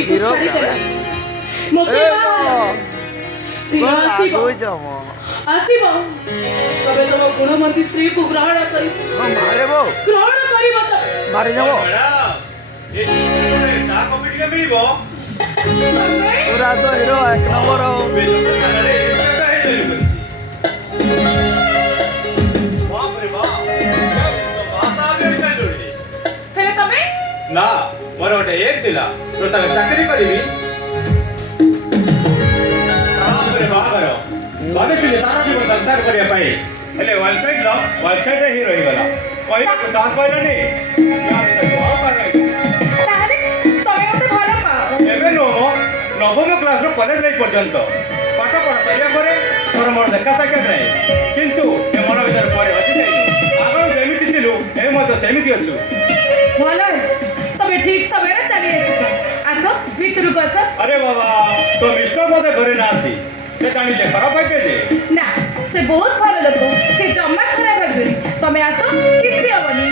ସ୍ତ୍ରୀକୁ ଛାଡ଼ିଦେବେ ମୋତେ ଆସିବ ତବେ ତମ ଗୁଣବତୀ ସ୍ତ୍ରୀକୁ ଗ୍ରହଣ କରିବ पूरा तो हीरो एक नंबर हो ହେଲେ ତମେ ନା ମୋର ଗୋଟେ ଏକ ଥିଲା ତ ତମେ ଚାକିରି କରିବି ବାହାଘର ଭାବିଥିଲି ସାରା ଜୀବନ ସଂସାର କରିବା ପାଇଁ ହେଲେ ୱାନ୍ ସାଇଡ୍ ହିଁ ରହିଗଲା କହିବାକୁ ସାହସ ପାଇଲାନି ତାହେଲେ ତମେ ମୋତେ ଭଲ ପାଅ ଏବେ ନୁହଁ ନବମ କ୍ଲାସରୁ କଲେଜ ଲାଇଫ୍ ପର୍ଯ୍ୟନ୍ତ ପାଠ ପଢ଼ା ସରିବା ପରେ ମୋର ମୋର ଦେଖା ସାକ୍ଷାତ ନାହିଁ କିନ୍ତୁ ଏ ମନ ଭିତରେ ପରେ ଅଛି ଯାଇନି ଆଗରୁ ଯେମିତି ଥିଲୁ ଏବେ ମଧ୍ୟ ସେମିତି ଅଛୁ ଭଲ ତମେ ଠିକ ସମୟରେ ଚାଲି ଆସିଛ ଆସ ଭିତରକୁ ଆସ अरे बाबा तो मिस्टर बोधे घरे नाती से जानिले खराब है जे ନା ସେ ବହୁତ ଭଲ ଲୋକ ସେ ଜମା ଖରାପ ଭାବିବେନି ତମେ ଆସ କିଛି ହବନି